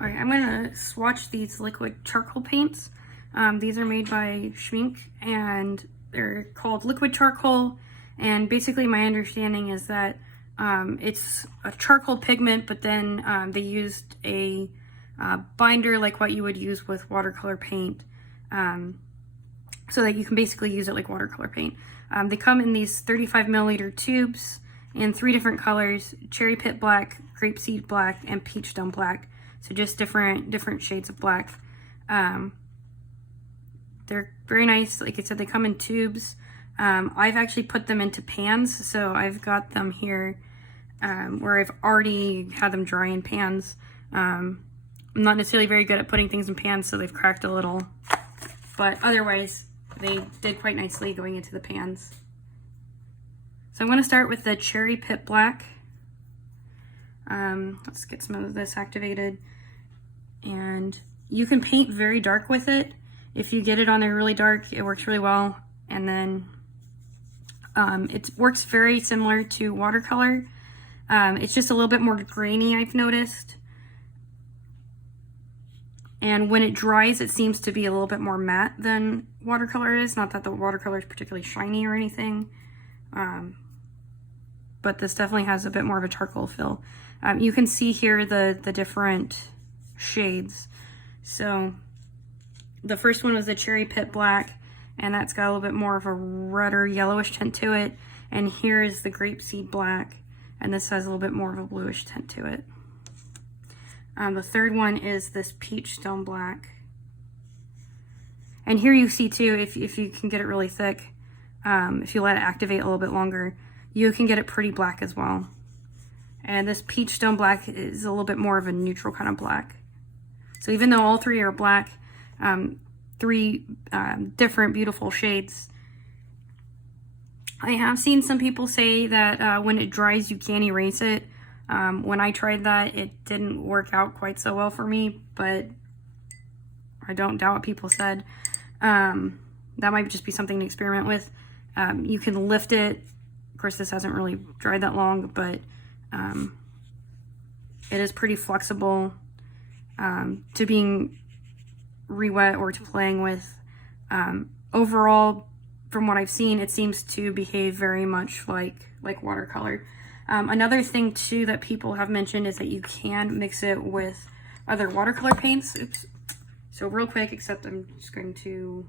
All right, I'm gonna swatch these liquid charcoal paints. These are made by Schmincke and they're called liquid charcoal. And basically my understanding is that it's a charcoal pigment, but then they used a binder like what you would use with watercolor paint, so that you can basically use it like watercolor paint. They come in these 35 milliliter tubes in 3 different colors: cherry pit black, grape seed black, and peach stone black. So just different shades of black. They're very nice. Like I said, they come in tubes. I've actually put them into pans, so I've got them here where I've already had them dry in pans. I'm not necessarily very good at putting things in pans, so they've cracked a little, but otherwise they did quite nicely going into the pans. So I'm going to start with the cherry pit black. Let's get some of this activated, and you can paint very dark with it. If you get it on there really dark, it works really well. And then it works very similar to watercolor. It's just a little bit more grainy, I've noticed. And when it dries, it seems to be a little bit more matte than watercolor is. Not that the watercolor is particularly shiny or anything, but this definitely has a bit more of a charcoal feel. You can see here the different shades. So the first one was the cherry pit black, and that's got a little bit more of a redder yellowish tint to it. And here is the grape seed black, and this has a little bit more of a bluish tint to it. The third one is this peach stone black. And here you see too, if you can get it really thick, if you let it activate a little bit longer, you can get it pretty black as well. And this peach stone black is a little bit more of a neutral kind of black. So even though all 3 are black, 3 different beautiful shades. I have seen some people say that when it dries, you can't erase it. When I tried that, it didn't work out quite so well for me, but I don't doubt what people said. That might just be something to experiment with. You can lift it. Of course, this hasn't really dried that long, but it is pretty flexible to being re-wet or to playing with. Overall, from what I've seen, it seems to behave very much like watercolor. Another thing too that people have mentioned is that you can mix it with other watercolor paints. Oops. So real quick, except I'm just going to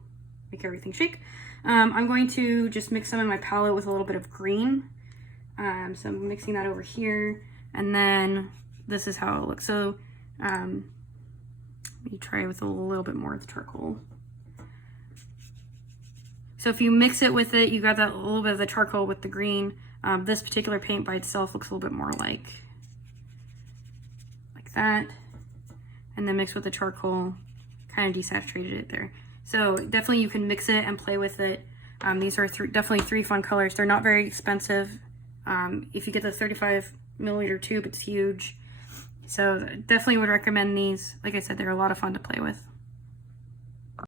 make everything shake. I'm going to just mix some in my palette with a little bit of green. So I'm mixing that over here, and then this is how it looks. So let me try with a little bit more of the charcoal. So if you mix it with it, you got that little bit of the charcoal with the green. This particular paint by itself looks a little bit more like that. And then mixed with the charcoal, kind of desaturated it there. So definitely you can mix it and play with it. These are definitely 3 fun colors. They're not very expensive. If you get the 35 milliliter tube, it's huge. So definitely would recommend these. Like I said, they're a lot of fun to play with.